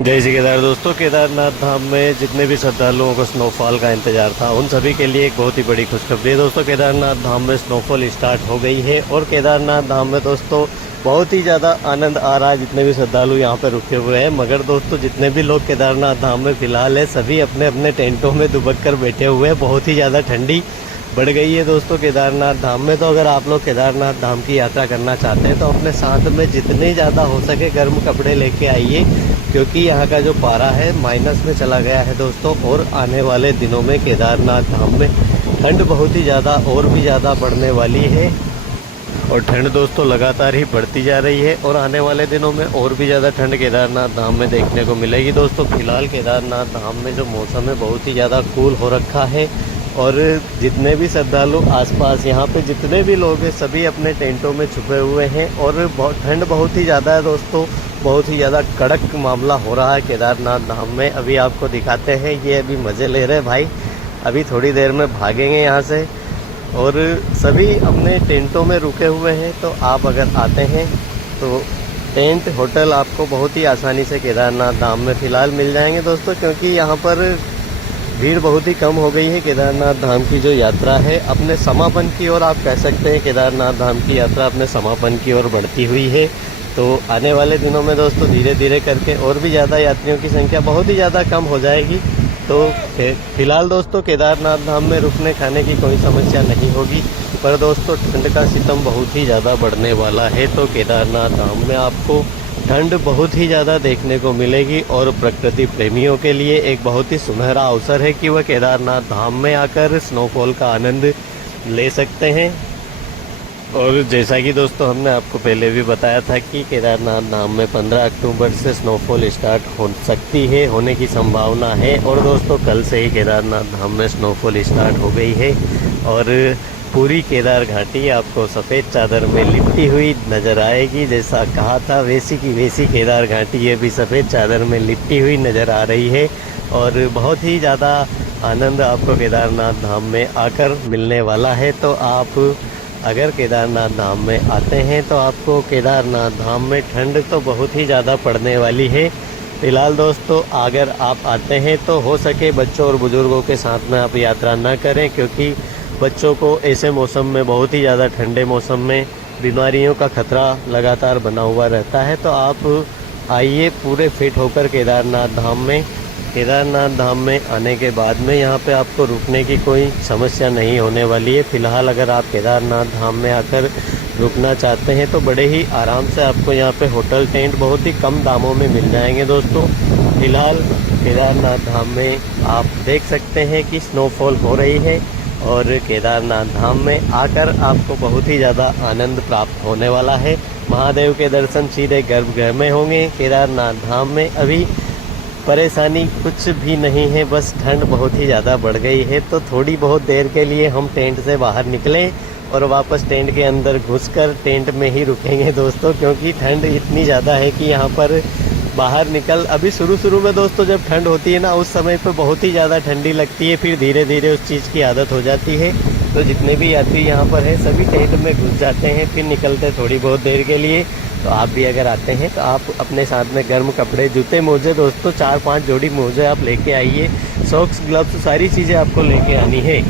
जय श्री केदार दोस्तों, केदारनाथ धाम में जितने भी श्रद्धालुओं को स्नोफॉल का इंतजार था उन सभी के लिए एक बहुत ही बड़ी खुशखबरी है दोस्तों। केदारनाथ धाम में स्नोफॉल स्टार्ट हो गई है और केदारनाथ धाम में दोस्तों बहुत ही ज़्यादा आनंद आ रहा है जितने भी श्रद्धालु यहाँ पर रुके हुए हैं। मगर दोस्तों जितने भी लोग केदारनाथ धाम में फिलहाल है सभी अपने अपने टेंटों में दुबक कर बैठे हुए हैं। बहुत ही ज़्यादा ठंडी बढ़ गई है दोस्तों केदारनाथ धाम में। तो अगर आप लोग केदारनाथ धाम की यात्रा करना चाहते हैं तो अपने साथ में जितने ज़्यादा हो सके गर्म कपड़े लेके आइए, क्योंकि यहाँ का जो पारा है माइनस में चला गया है दोस्तों। और आने वाले दिनों में केदारनाथ धाम में ठंड बहुत ही ज़्यादा और भी ज़्यादा बढ़ने वाली है और ठंड दोस्तों लगातार ही बढ़ती जा रही है और आने वाले दिनों में और भी ज़्यादा ठंड केदारनाथ धाम में देखने को मिलेगी दोस्तों। फिलहाल केदारनाथ धाम में जो मौसम है बहुत ही ज़्यादा कूल हो रखा है और जितने भी श्रद्धालु आसपास यहाँ पे जितने भी लोग हैं सभी अपने टेंटों में छुपे हुए हैं और ठंड बहुत ही ज़्यादा है दोस्तों। बहुत ही ज़्यादा कड़क मामला हो रहा है केदारनाथ धाम में। अभी आपको दिखाते हैं, ये अभी मज़े ले रहे हैं भाई। अभी थोड़ी देर में भागेंगे यहाँ से और सभी अपने टेंटों में रुके हुए हैं। तो आप अगर आते हैं तो टेंट होटल आपको बहुत ही आसानी से केदारनाथ धाम में फ़िलहाल मिल जाएंगे दोस्तों, क्योंकि यहाँ पर भीड़ बहुत ही कम हो गई है। केदारनाथ धाम की जो यात्रा है अपने समापन की ओर आप कह सकते हैं, केदारनाथ धाम की यात्रा अपने समापन की ओर बढ़ती हुई है। तो आने वाले दिनों में दोस्तों धीरे धीरे करके और भी ज़्यादा यात्रियों की संख्या बहुत ही ज़्यादा कम हो जाएगी। तो फिलहाल दोस्तों केदारनाथ धाम में रुकने खाने की कोई समस्या नहीं होगी, पर दोस्तों ठंड का सितम बहुत ही ज़्यादा बढ़ने वाला है। तो केदारनाथ धाम में आपको ठंड बहुत ही ज़्यादा देखने को मिलेगी और प्रकृति प्रेमियों के लिए एक बहुत ही सुनहरा अवसर है कि वह केदारनाथ धाम में आकर स्नोफॉल का आनंद ले सकते हैं। और जैसा कि दोस्तों हमने आपको पहले भी बताया था कि केदारनाथ धाम में 15 अक्टूबर से स्नोफॉल स्टार्ट हो सकती है, होने की संभावना है। और दोस्तों कल से ही केदारनाथ धाम में स्नोफॉल स्टार्ट हो गई है और पूरी केदार घाटी आपको सफ़ेद चादर में लिपटी हुई नज़र आएगी। जैसा कहा था वैसी की वैसी केदार घाटी ये भी सफ़ेद चादर में लिपटी हुई नज़र आ रही है और बहुत ही ज़्यादा आनंद आपको केदारनाथ धाम में आकर मिलने वाला है। तो आप अगर केदारनाथ धाम में आते हैं तो आपको केदारनाथ धाम में ठंड तो बहुत ही ज़्यादा पड़ने वाली है। फिलहाल दोस्तों अगर आप आते हैं तो हो सके बच्चों और बुज़ुर्गों के साथ में आप यात्रा ना करें, क्योंकि बच्चों को ऐसे मौसम में बहुत ही ज़्यादा ठंडे मौसम में बीमारियों का खतरा लगातार बना हुआ रहता है। तो आप आइए पूरे फिट होकर केदारनाथ धाम में। केदारनाथ धाम में आने के बाद में यहाँ पे आपको रुकने की कोई समस्या नहीं होने वाली है। फ़िलहाल अगर आप केदारनाथ धाम में आकर रुकना चाहते हैं तो बड़े ही आराम से आपको यहाँ पे होटल टेंट बहुत ही कम दामों में मिल जाएंगे दोस्तों। फ़िलहाल केदारनाथ धाम में आप देख सकते हैं कि स्नोफॉल हो रही है और केदारनाथ धाम में आकर आपको बहुत ही ज़्यादा आनंद प्राप्त होने वाला है। महादेव के दर्शन सीधे गर्भगृह में होंगे। केदारनाथ धाम में अभी परेशानी कुछ भी नहीं है, बस ठंड बहुत ही ज़्यादा बढ़ गई है। तो थोड़ी बहुत देर के लिए हम टेंट से बाहर निकलें और वापस टेंट के अंदर घुसकर टेंट में ही रुकेंगे दोस्तों, क्योंकि ठंड इतनी ज़्यादा है कि यहाँ पर बाहर निकल अभी शुरू में दोस्तों जब ठंड होती है ना उस समय पे बहुत ही ज़्यादा ठंडी लगती है, फिर धीरे धीरे उस चीज़ की आदत हो जाती है। तो जितने भी यात्री यहाँ पर हैं सभी टेंट में घुस जाते हैं, फिर निकलते थोड़ी बहुत देर के लिए। तो आप भी अगर आते हैं तो आप अपने साथ में गर्म कपड़े, जूते, मोजे दोस्तों 4-5 जोड़ी मोजे आप लेके आइए। सॉक्स, ग्लव्स सारी चीज़ें आपको लेके आनी है।